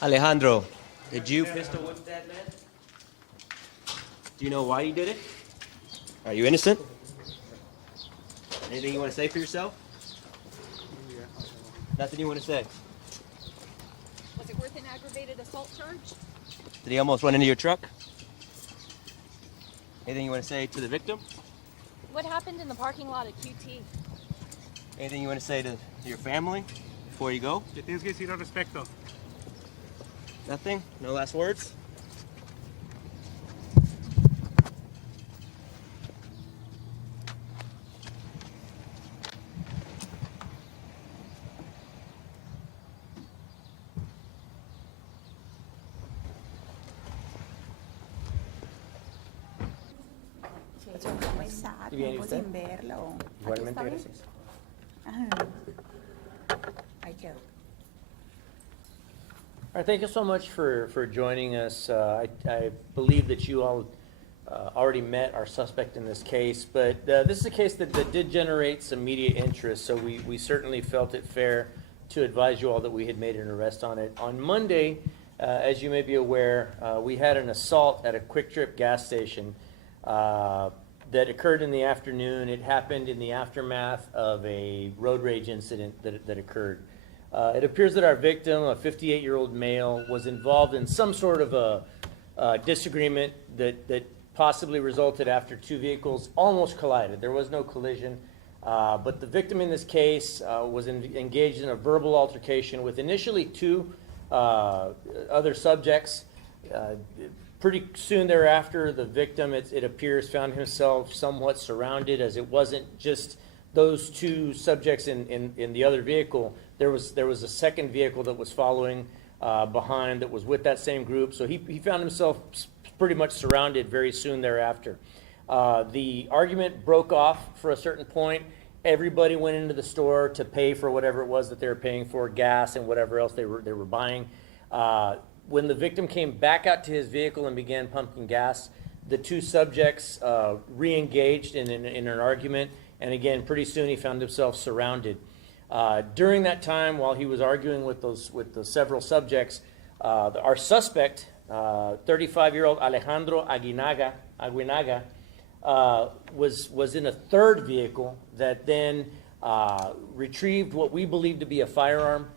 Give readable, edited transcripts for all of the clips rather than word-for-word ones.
Alejandro, did you pistol whip that man? Do you know why you did it? Are you innocent? Anything you want to say for yourself? Nothing you want to say? Was it worth an aggravated assault charge? Did he almost run into your truck? Anything you want to say to the victim? What happened in the parking lot at QT? Anything you want to say to your family before you go? ¿Qué tienes que decir al respecto? Nothing? No last words? ¿Cómo está? Bien, ¿y Tiempo usted? sin verlo. Igualmente, Aquí está gracias. bien. Ajá. Ahí quedó. All right, thank you so much for joining us. I believe that you all already met our suspect in this case, but this is a case that did generate some media interest, so we certainly felt it fair to advise you all that we had made an arrest on it. On Monday, as you may be aware, we had an assault at a Quick Trip gas station that occurred in the afternoon. It happened in the aftermath of a road rage incident that occurred. It appears that our victim, a 58-year-old male, was involved in some sort of a disagreement that possibly resulted after two vehicles almost collided. There was no collision, but the victim in this case was engaged in a verbal altercation with initially two other subjects. Pretty soon thereafter, the victim, it appears, found himself somewhat surrounded, as it wasn't just those two subjects in the other vehicle. There was a second vehicle that was following behind that was with that same group. So he found himself pretty much surrounded very soon thereafter. The argument broke off for a certain point. Everybody went into the store to pay for whatever it was that they were paying for, gas and whatever else they were buying. When the victim came back out to his vehicle and began pumping gas, the two subjects re-engaged in an argument, and again, pretty soon he found himself surrounded. During that time, while he was arguing with the several subjects, our suspect, 35-year-old Alejandro Aguinaga, was in a third vehicle that then retrieved what we believe to be a firearm,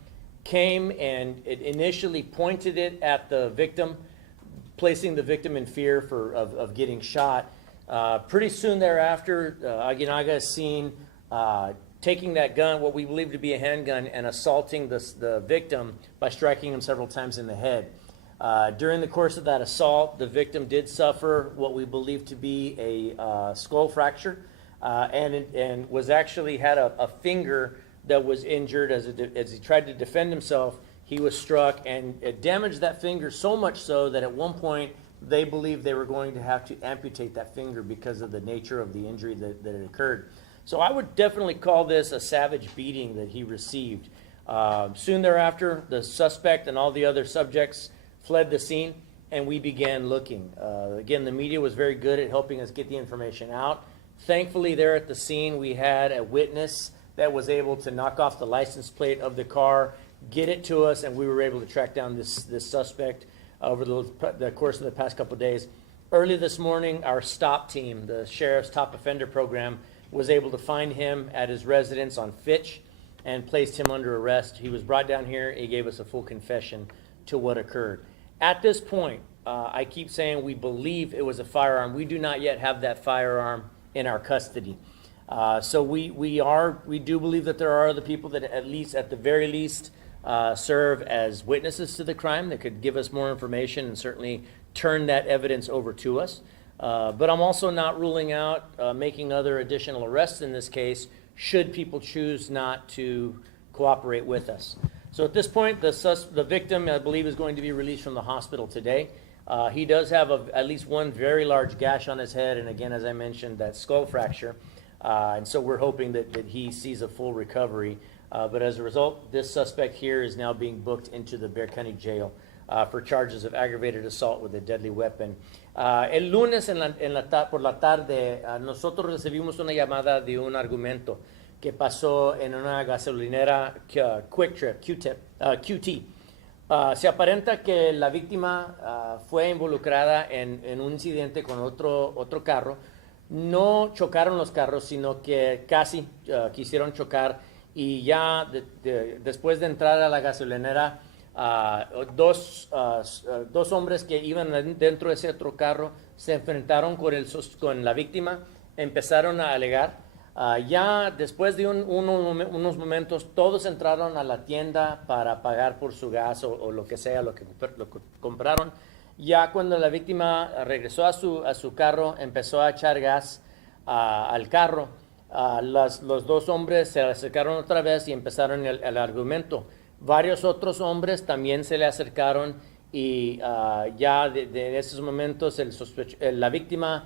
came and it initially pointed it at the victim, placing the victim in fear of getting shot. Pretty soon thereafter, Aguinaga is seen taking that gun, what we believe to be a handgun, and assaulting the victim by striking him several times in the head. During the course of that assault, the victim did suffer what we believe to be a skull fracture, and was actually had a finger that was injured as he tried to defend himself. He was struck, and it damaged that finger so much so that at one point they believed they were going to have to amputate that finger because of the nature of the injury that had occurred. So I would definitely call this a savage beating that he received. Soon thereafter, the suspect and all the other subjects fled the scene, and we began looking. Again, the media was very good at helping us get the information out. Thankfully, there at the scene, we had a witness that was able to knock off the license plate of the car, get it to us, and we were able to track down this suspect over the course of the past couple of days. Early this morning, our STOP team, the Sheriff's Top Offender Program, was able to find him at his residence on Fitch and placed him under arrest. He was brought down here. He gave us a full confession to what occurred. At this point, I keep saying we believe it was a firearm. We do not yet have that firearm in our custody. So we do believe that there are other people that at the very least serve as witnesses to the crime that could give us more information and certainly turn that evidence over to us. But I'm also not ruling out making other additional arrests in this case should people choose not to cooperate with us. So at this point, the victim, I believe, is going to be released from the hospital today. He does have at least one very large gash on his head, and again, as I mentioned, that skull fracture. And so we're hoping that he sees a full recovery. But as a result, this suspect here is now being booked into the Bexar County Jail for charges of aggravated assault with a deadly weapon. El lunes por la tarde, nosotros recibimos una llamada de un argumento que pasó en una gasolinera Quick Trip, QT. Se aparenta que la víctima fue involucrada en un incidente con otro carro. No chocaron los carros, sino que casi quisieron chocar y ya después de entrar a la gasolinera, dos hombres que iban dentro de ese otro carro se enfrentaron con la víctima, empezaron a alegar. Ya después de unos momentos, todos entraron a la tienda para pagar por su gas o lo que sea, lo que compraron. Ya cuando la víctima regresó a su carro, empezó a echar gas al carro. Los dos hombres se acercaron otra vez y empezaron el argumento. Varios otros hombres también se le acercaron y ya de esos momentos la víctima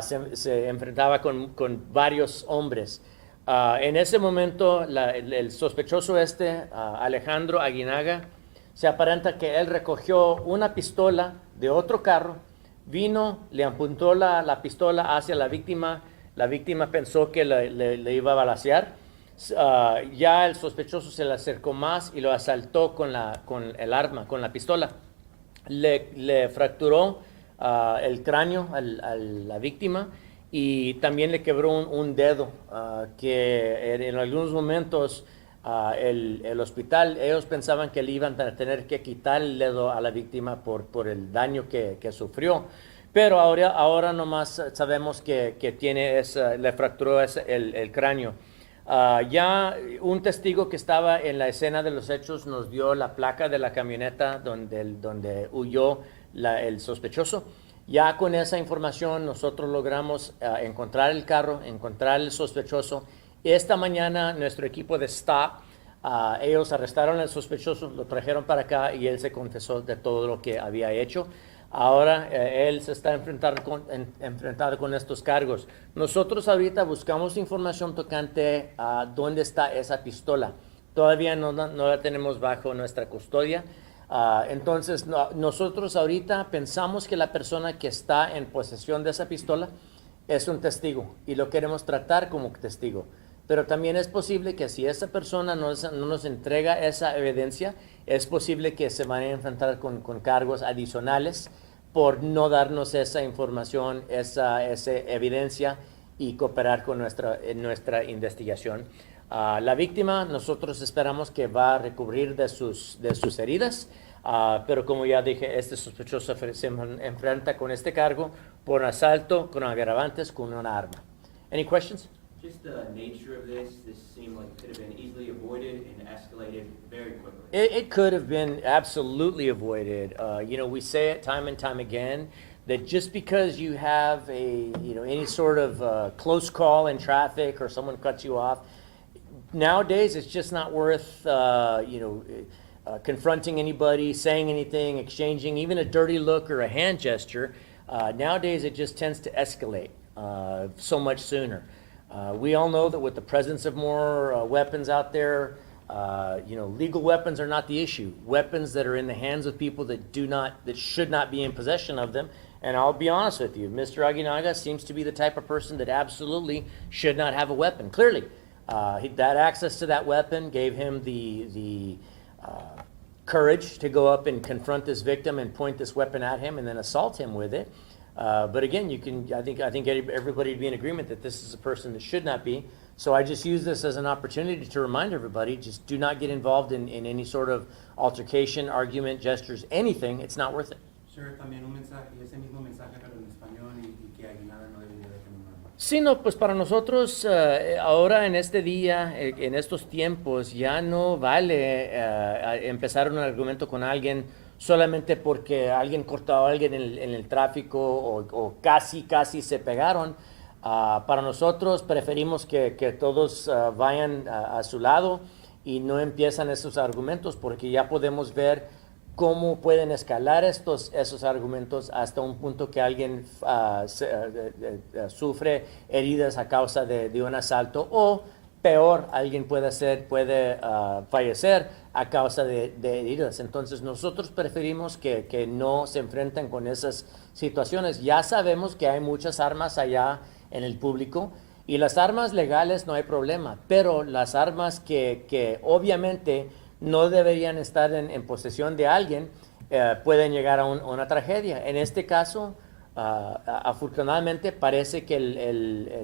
se enfrentaba con varios hombres. En ese momento, el sospechoso Alejandro Aguinaga, se aparenta que él recogió una pistola de otro carro, vino, le apuntó la pistola hacia la víctima pensó que le iba a balacear. Ya el sospechoso se le acercó más y lo asaltó con el arma, con la pistola. Le fracturó el cráneo a la víctima y también le quebró un dedo que en algunos momentos el hospital, ellos pensaban que le iban a tener que quitar el dedo a la víctima por el daño que sufrió. Pero ahora nomás sabemos que le fracturó el cráneo. Ya un testigo que estaba en la escena de los hechos nos dio la placa de la camioneta donde huyó el sospechoso. Ya con esa información nosotros logramos encontrar el carro, encontrar el sospechoso. Esta mañana nuestro equipo de STOP, ellos arrestaron al sospechoso, lo trajeron para acá y él se confesó de todo lo que había hecho. Ahora él se está enfrentando con estos cargos. Nosotros ahorita buscamos información tocante a dónde está esa pistola. Todavía no la tenemos bajo nuestra custodia. Entonces nosotros ahorita pensamos que la persona que está en posesión de esa pistola es un testigo y lo queremos tratar como testigo. Pero también es posible que si esa persona no nos entrega esa evidencia, es posible que se van a enfrentar con cargos adicionales por no darnos esa información, esa evidencia y cooperar con nuestra investigación. La víctima, nosotros esperamos que va a recubrir de sus heridas, pero como ya dije, este sospechoso se enfrenta con este cargo por asalto con agravantes con una arma. Any questions? Just the nature of this seemed like it could have been easily avoided and escalated very quickly. It could have been absolutely avoided. We say it time and time again that just because you have any sort of close call in traffic or someone cuts you off, nowadays it's just not worth confronting anybody, saying anything, exchanging even a dirty look or a hand gesture. Nowadays it just tends to escalate so much sooner. We all know that with the presence of more weapons out there, legal weapons are not the issue. Weapons that are in the hands of people that should not be in possession of them. And I'll be honest with you, Mr. Aguinaga seems to be the type of person that absolutely should not have a weapon. Clearly, that access to that weapon gave him the courage to go up and confront this victim and point this weapon at him and then assault him with it. But again, I think everybody would be in agreement that this is a person that should not be. So I just use this as an opportunity to remind everybody, just do not get involved in any sort of altercation, argument, gestures, anything. It's not worth it. Sir, también un mensaje, ese mismo mensaje, pero en español y que Aguinaga no debería de tener una arma. Sí, no, pues para nosotros ahora en este día, en estos tiempos, ya no vale empezar un argumento con alguien solamente porque alguien cortó a alguien en el tráfico o casi se pegaron. Para nosotros preferimos que todos vayan a su lado y no empiezan esos argumentos porque ya podemos ver cómo pueden escalar esos argumentos hasta un punto que alguien sufre heridas a causa de un asalto o peor, alguien puede fallecer a causa de heridas. Entonces nosotros preferimos que no se enfrenten con esas situaciones. Ya sabemos que hay muchas armas allá en el público y las armas legales no hay problema, pero las armas que obviamente no deberían estar en posesión de alguien, pueden llegar a una tragedia. En este caso, afortunadamente parece que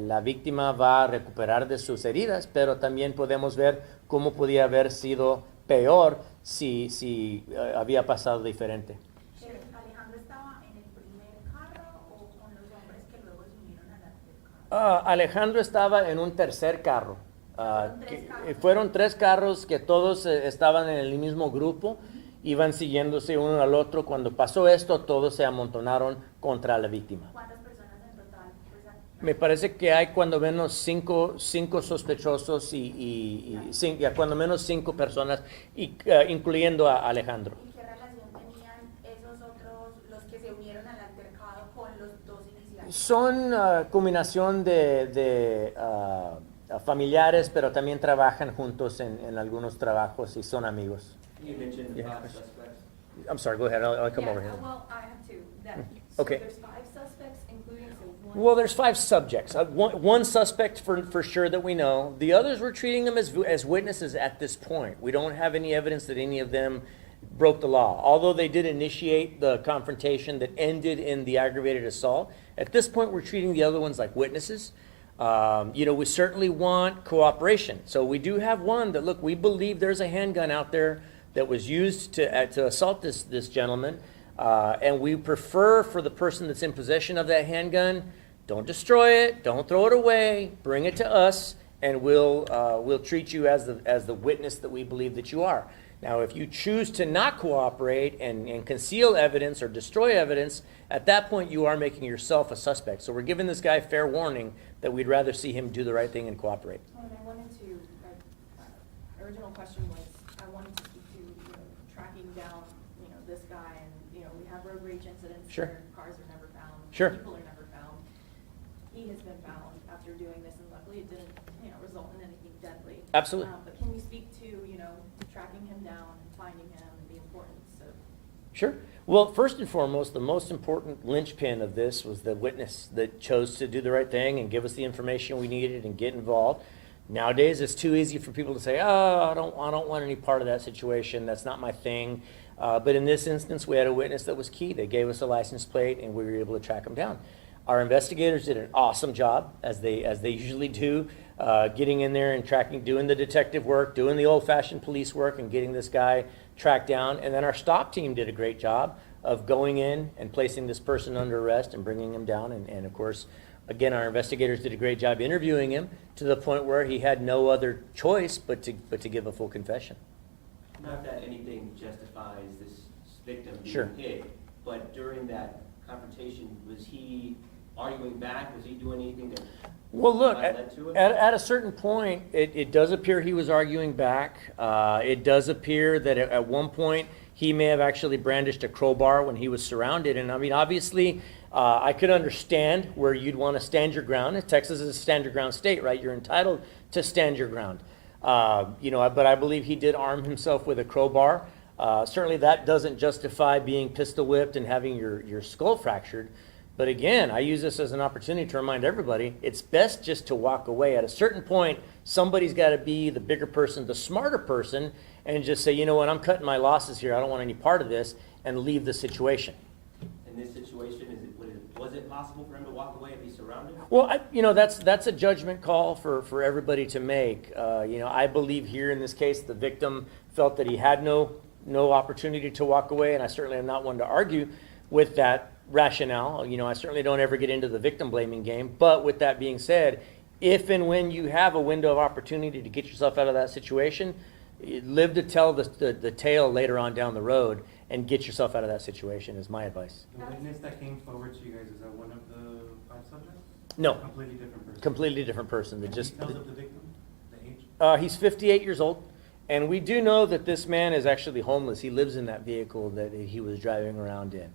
la víctima va a recuperar de sus heridas, pero también podemos ver cómo podía haber sido peor si había pasado diferente. ¿Alejandro estaba en el primer carro o con los hombres que luego se unieron al altercado? Alejandro estaba en un tercer carro. ¿Fueron tres carros? Fueron 3 carros que todos estaban en el mismo grupo, iban siguiéndose uno al otro. Cuando pasó esto, todos se amontonaron contra la víctima. ¿Cuántas personas en total? Me parece que hay cuando menos cinco sospechosos cuando menos 5 personas, incluyendo a Alejandro. ¿Y qué relación tenían esos otros, los que se unieron al altercado, con los dos iniciales? Son combinación de familiares, pero también trabajan juntos en algunos trabajos y son amigos. You mentioned Yeah, 5 Chris. suspects. I'm sorry, go ahead, I'll come Yeah, over here. well, I have two. Okay. So there's 5 suspects, including one. Well, there's 5 subjects. One suspect for sure that we know. The others, we're treating them as witnesses at this point. We don't have any evidence that any of them broke the law. Although they did initiate the confrontation that ended in the aggravated assault, at this point, we're treating the other ones like witnesses. We certainly want cooperation. So we do have one that, look, we believe there's a handgun out there that was used to assault this gentleman. And we prefer for the person that's in possession of that handgun, don't destroy it, don't throw it away, bring it to us, and we'll treat you as the witness that we believe that you are. Now, if you choose to not cooperate and conceal evidence or destroy evidence, at that point you are making yourself a suspect. So we're giving this guy fair warning that we'd rather see him do the right thing and cooperate. And I wanted to, original question was, I wanted to speak to, tracking down, this guy, and, we have road rage incidents Sure. where cars are never found. Sure. People are never found. He has been found after doing this, and luckily it didn't, result in anything deadly. Absolutely. But can you speak to, tracking him down and finding him and the importance of? Sure. Well, first and foremost, the most important linchpin of this was the witness that chose to do the right thing and give us the information we needed and get involved. Nowadays, it's too easy for people to say, "Oh, I don't want any part of that situation. That's not my thing." But in this instance, we had a witness that was key. They gave us a license plate, and we were able to track him down. Our investigators did an awesome job, as they usually do, getting in there and tracking, doing the detective work, doing the old-fashioned police work, and getting this guy tracked down. And then our stop team did a great job of going in and placing this person under arrest and bringing him down. And of course, again, our investigators did a great job interviewing him to the point where he had no other choice but to give a full confession. Not that anything justifies this victim being Sure. hit, but during that confrontation, was he arguing back? Was he doing anything that Well, look, might have led to it? at a certain point, it does appear he was arguing back. It does appear that at one point, he may have actually brandished a crowbar when he was surrounded. And I mean, obviously, I could understand where you'd want to stand your ground. Texas is a stand your ground state, right? You're entitled to stand your ground. But I believe he did arm himself with a crowbar. Certainly that doesn't justify being pistol whipped and having your skull fractured. But again, I use this as an opportunity to remind everybody, it's best just to walk away. At a certain point, somebody's got to be the bigger person, the smarter person, and just say, you know what, I'm cutting my losses here. I don't want any part of this, and leave the situation. In this situation, was it possible for him to walk away if he's surrounded? Well, that's a judgment call for everybody to make. I believe here in this case, the victim felt that he had no opportunity to walk away, and I certainly am not one to argue with that rationale. I certainly don't ever get into the victim blaming game. But with that being said, if and when you have a window of opportunity to get yourself out of that situation, live to tell the tale later on down the road and get yourself out of that situation is my advice. The witness that came forward to you guys, is that one of the 5 subjects? No, Completely different person? completely different person. That just Details of the victim, the age? he's 58 years old, and we do know that this man is actually homeless. He lives in that vehicle that he was driving around in.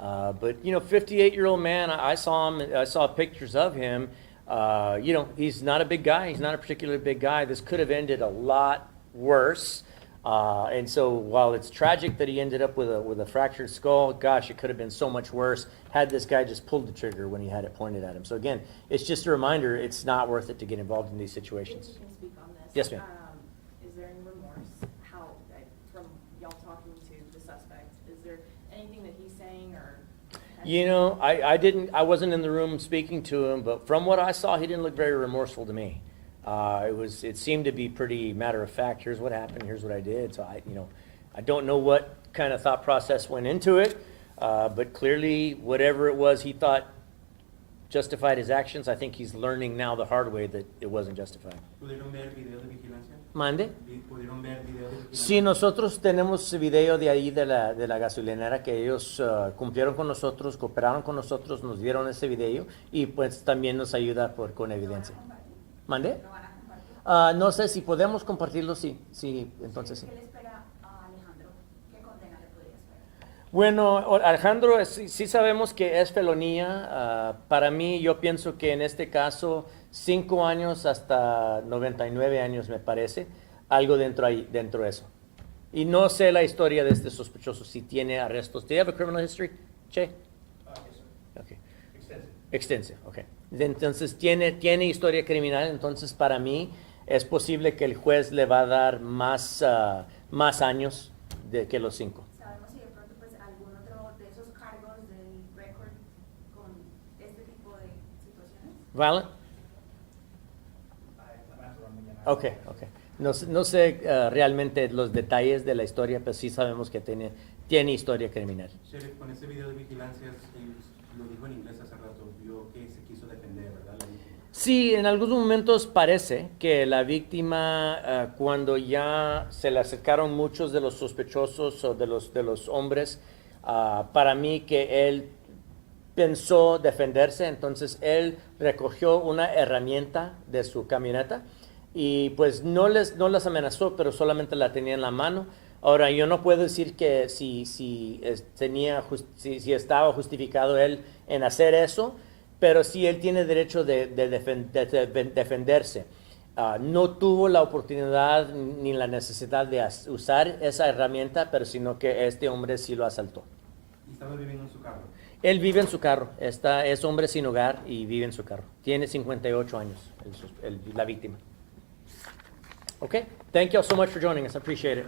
But 58-year-old man, I saw him. I saw pictures of him. He's not a big guy. He's not a particularly big guy. This could have ended a lot worse. And so while it's tragic that he ended up with a fractured skull, gosh, it could have been so much worse had this guy just pulled the trigger when he had it pointed at him. So again, it's just a reminder, it's not worth it to get involved in these situations. If you can speak on this. Yes, ma'am. Is there any remorse? How, You know, I wasn't in the room speaking to him, but from what I saw, he didn't look very remorseful to me. It seemed to be pretty matter of fact. Here's what happened. Here's what I did. So I don't know what kind of thought process went into it, but clearly, whatever it was, he thought justified his actions. I think he's learning now the hard way that it wasn't justified. ¿Pudieron ver video de vigilancia? Mande. ¿Pudieron ver video de vigilancia? Sí, nosotros tenemos video de ahí de la gasolinera que ellos cumplieron con nosotros, cooperaron con nosotros, nos dieron ese video y pues también nos ayuda con evidencia. ¿Mande? ¿Lo van a compartir? No sé si podemos compartirlo, sí, entonces sí. ¿Qué le espera a Alejandro? ¿Qué condena le podría esperar? Bueno, Alejandro, sí sabemos que es felonía. Para mí, yo pienso que en este caso, 5 años hasta 99 años me parece, algo dentro de eso. Y no sé la historia de este sospechoso, si tiene arrestos. ¿Do you have a criminal history, Che? Yes, sir. Okay. Extensive. Extensive, ok. Entonces, tiene historia criminal, entonces para mí es posible que el juez le va a dar más años que los 5. ¿Sabemos si de pronto pues algún otro de esos cargos del récord con este tipo de situaciones? Violent? I'm after running again. Ok. No sé realmente los detalles de la historia, pero sí sabemos que tiene historia criminal. Sheriff, con ese video de vigilancia, lo dijo en inglés hace rato, vio que se quiso defender, ¿verdad? La víctima. Sí, en algunos momentos parece que la víctima, cuando ya se le acercaron muchos de los sospechosos o de los hombres, para mí que él pensó defenderse, entonces él recogió una herramienta de su camioneta y pues no las amenazó, pero solamente la tenía en la mano. Ahora, yo no puedo decir que si estaba justificado él en hacer eso, pero sí él tiene derecho de defenderse. No tuvo la oportunidad ni la necesidad de usar esa herramienta, pero sino que este hombre sí lo asaltó. Y estaba viviendo en su carro. Él vive en su carro, es hombre sin hogar y vive en su carro. Tiene 58 años, la víctima. Okay, thank you all so much for joining us. I appreciate it.